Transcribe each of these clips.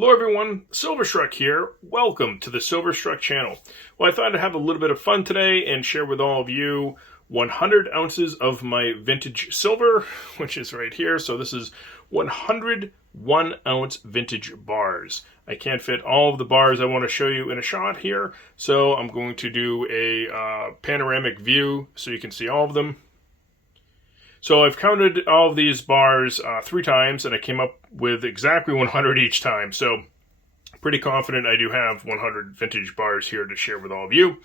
Hello everyone, Silverstruck here. Welcome to the Silverstruck channel. Well, I thought I'd have a little bit of fun today and share with all of you 100 ounces of my vintage silver, which is right here. So this is 100 1-ounce vintage bars. I can't fit all of the bars I want to show you in a shot here, so I'm going to do a panoramic view so you can see all of them. So I've counted all of these bars 3 times, and I came up with exactly 100 each time. So pretty confident I do have 100 vintage bars here to share with all of you.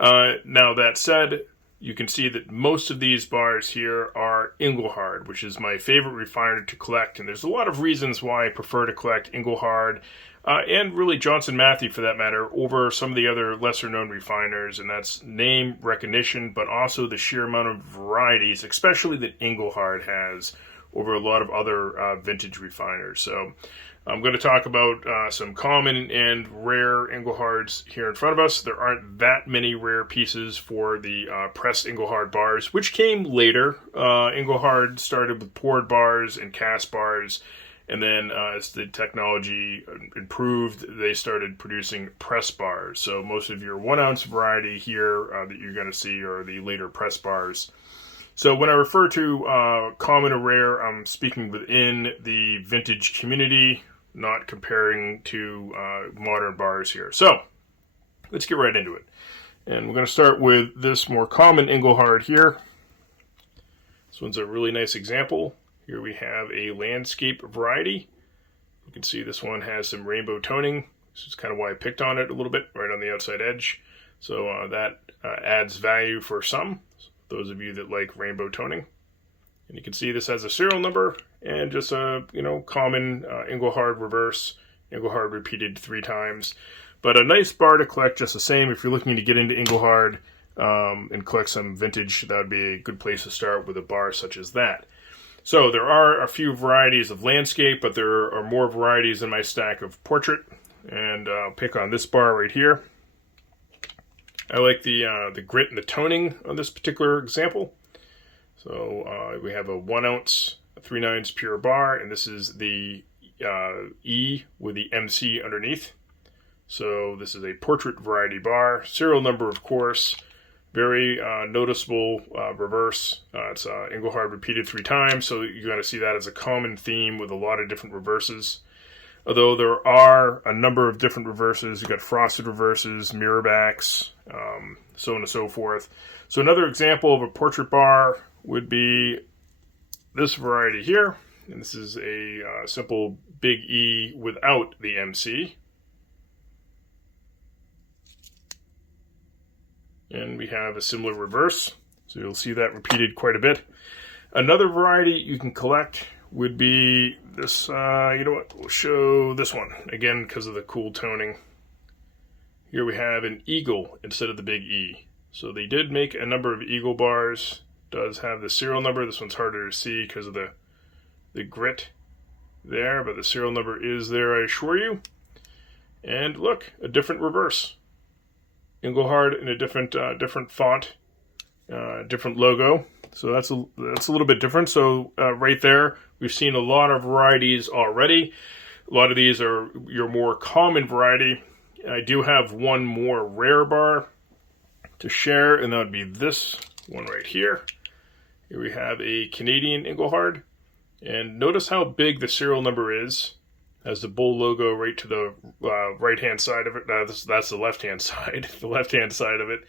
Now that said, you can see that most of these bars here are Engelhard, which is my favorite refiner to collect. And there's a lot of reasons why I prefer to collect Engelhard, and really Johnston Matthey for that matter, over some of the other lesser known refiners. And that's name recognition, but also the sheer amount of varieties, especially that Engelhard has over a lot of other vintage refiners. So I'm going to talk about some common and rare Engelhards here in front of us. There aren't that many rare pieces for the pressed Engelhard bars, which came later. Engelhard started with poured bars and cast bars, and then as the technology improved, they started producing press bars. So most of your 1-ounce variety here that you're going to see are the later press bars. So when I refer to common or rare, I'm speaking within the vintage community, not comparing to modern bars here. So let's get right into it. And we're going to start with this more common Engelhard here. This one's a really nice example. Here we have a landscape variety. You can see this one has some rainbow toning. This is kind of why I picked on it a little bit, right on the outside edge. So that adds value for some, those of you that like rainbow toning. And you can see this has a serial number and just a common Engelhard reverse, Engelhard repeated 3 times. But a nice bar to collect just the same. If you're looking to get into Engelhard and collect some vintage, that would be a good place to start with a bar such as that. So there are a few varieties of landscape, but there are more varieties in my stack of portrait. And I'll pick on this bar right here. I like the grit and the toning on this particular example. So we have a 1-ounce 3/9 pure bar, and this is the E with the MC underneath. So this is a portrait variety bar. Serial number, of course, very noticeable reverse. It's Engelhard repeated 3 times, so you're going to see that as a common theme with a lot of different reverses. Although there are a number of different reverses. You've got frosted reverses, mirror backs, so on and so forth. So another example of a portrait bar would be this variety here. And this is a simple big E without the MC. And we have a similar reverse. So you'll see that repeated quite a bit. Another variety you can collect would be this, we'll show this one, again, because of the cool toning. Here we have an eagle instead of the big E. So they did make a number of eagle bars. Does have the serial number. This one's harder to see because of the grit there, but the serial number is there, I assure you. And look, a different reverse. Engelhard in a different font, different logo. So that's a little bit different. So right there, we've seen a lot of varieties already. A lot of these are your more common variety. I do have one more rare bar to share, and that would be this one right here. Here we have a Canadian Engelhard. And notice how big the serial number is. Has the bull logo right to the right-hand side of it. That's the left-hand side, the left-hand side of it.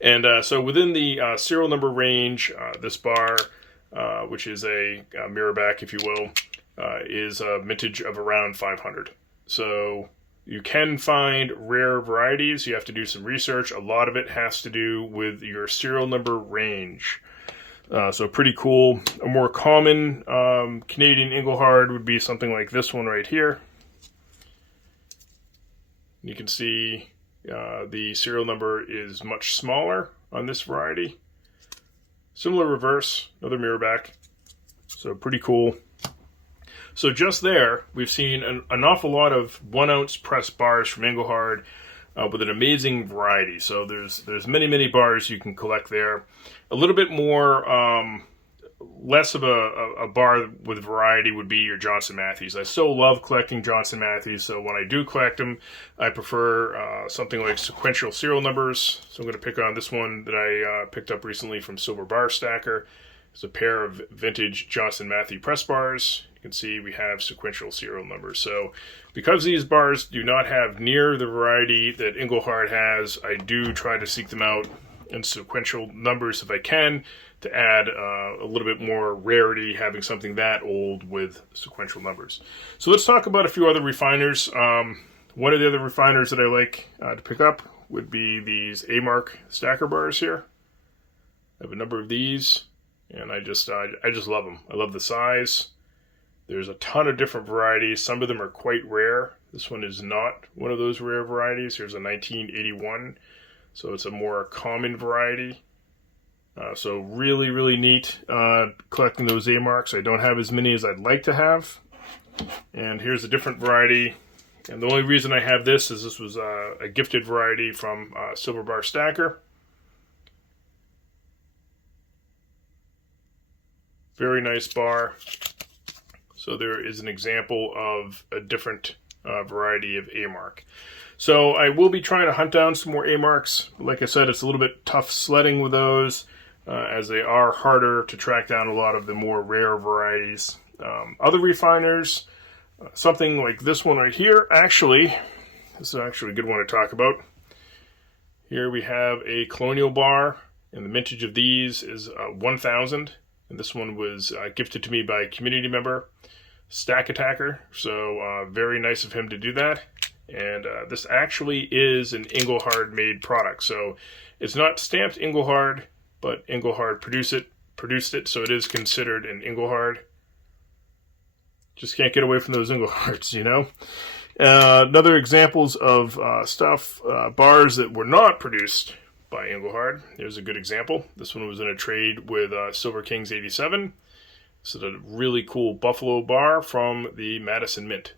And so within the serial number range, this bar, which is a mirror back, if you will, is a vintage of around 500. So you can find rare varieties. You have to do some research. A lot of it has to do with your serial number range. So pretty cool. A more common Canadian Engelhard would be something like this one right here. You can see the serial number is much smaller on this variety. Similar reverse, another mirror back. So pretty cool. So just there, we've seen an awful lot of 1-ounce press bars from Engelhard with an amazing variety. So there's many bars you can collect there. A little bit more less of a bar with variety would be your Johnston Mattheys. I still love collecting Johnston Mattheys, so when I do collect them, I prefer something like sequential serial numbers. So I'm going to pick on this one that I picked up recently from Silver Bar Stacker. It's a pair of vintage Johnston Matthey press bars. You can see we have sequential serial numbers. So because these bars do not have near the variety that Engelhard has, I do try to seek them out in sequential numbers if I can, to add a little bit more rarity, having something that old with sequential numbers. So let's talk about a few other refiners. One of the other refiners that I like to pick up would be these A-Mark stacker bars here. I have a number of these, and I just love them. I love the size. There's a ton of different varieties. Some of them are quite rare. This one is not one of those rare varieties. Here's a 1981, so it's a more common variety. So really, really neat collecting those A-Marks. I don't have as many as I'd like to have. And here's a different variety. And the only reason I have this is this was a gifted variety from Silver Bar Stacker. Very nice bar. So there is an example of a different variety of A-Mark. So I will be trying to hunt down some more A-Marks. Like I said, it's a little bit tough sledding with those, as they are harder to track down a lot of the more rare varieties. Other refiners, something like this one right here, actually, this is actually a good one to talk about. Here we have a Colonial bar, and the mintage of these is 1000, and this one was gifted to me by a community member, Stack Attacker, so very nice of him to do that. And this actually is an Engelhard made product, so it's not stamped Engelhard, but Engelhard produced it, so it is considered an Engelhard. Just can't get away from those Engelhards, you know. Another examples of bars that were not produced by Engelhard. Here's a good example. This one was in a trade with Silver Kings 87. This is a really cool Buffalo bar from the Madison Mint.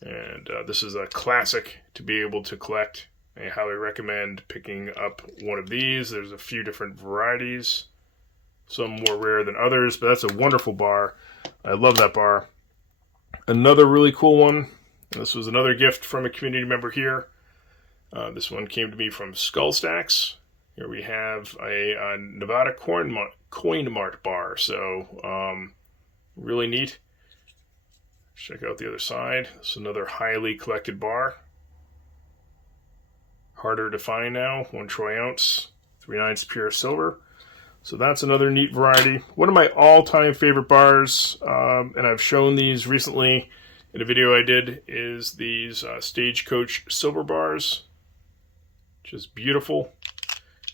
And this is a classic to be able to collect. I highly recommend picking up one of these. There's a few different varieties, some more rare than others, but that's a wonderful bar. I love that bar. Another really cool one, this was another gift from a community member here. This one came to me from Skull Stacks. Here we have a Nevada Coin Mart bar, so really neat. Check out the other side. This is another highly collected bar. Harder to find now, 1 troy ounce, 3/9 pure silver. So that's another neat variety. One of my all-time favorite bars, and I've shown these recently in a video I did, is these Stagecoach silver bars. Just beautiful.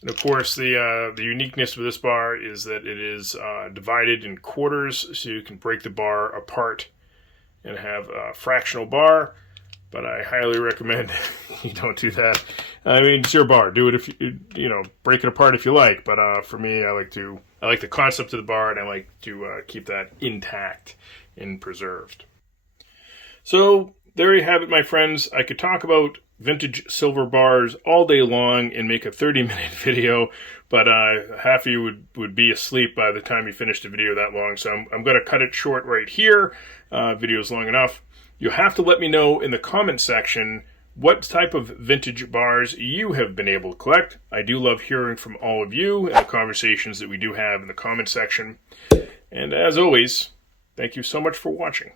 And of course, the uniqueness with this bar is that it is divided in quarters, so you can break the bar apart and have a fractional bar. But I highly recommend you don't do that. I mean, it's your bar. Do it if you know, break it apart if you like. But for me, I like the concept of the bar, and I like to keep that intact and preserved. So there you have it, my friends. I could talk about vintage silver bars all day long and make a 30-minute video, but half of you would be asleep by the time you finished a video that long. So I'm going to cut it short right here. Video's long enough. You'll have to let me know in the comment section what type of vintage bars you have been able to collect. I do love hearing from all of you and the conversations that we do have in the comment section. And as always, thank you so much for watching.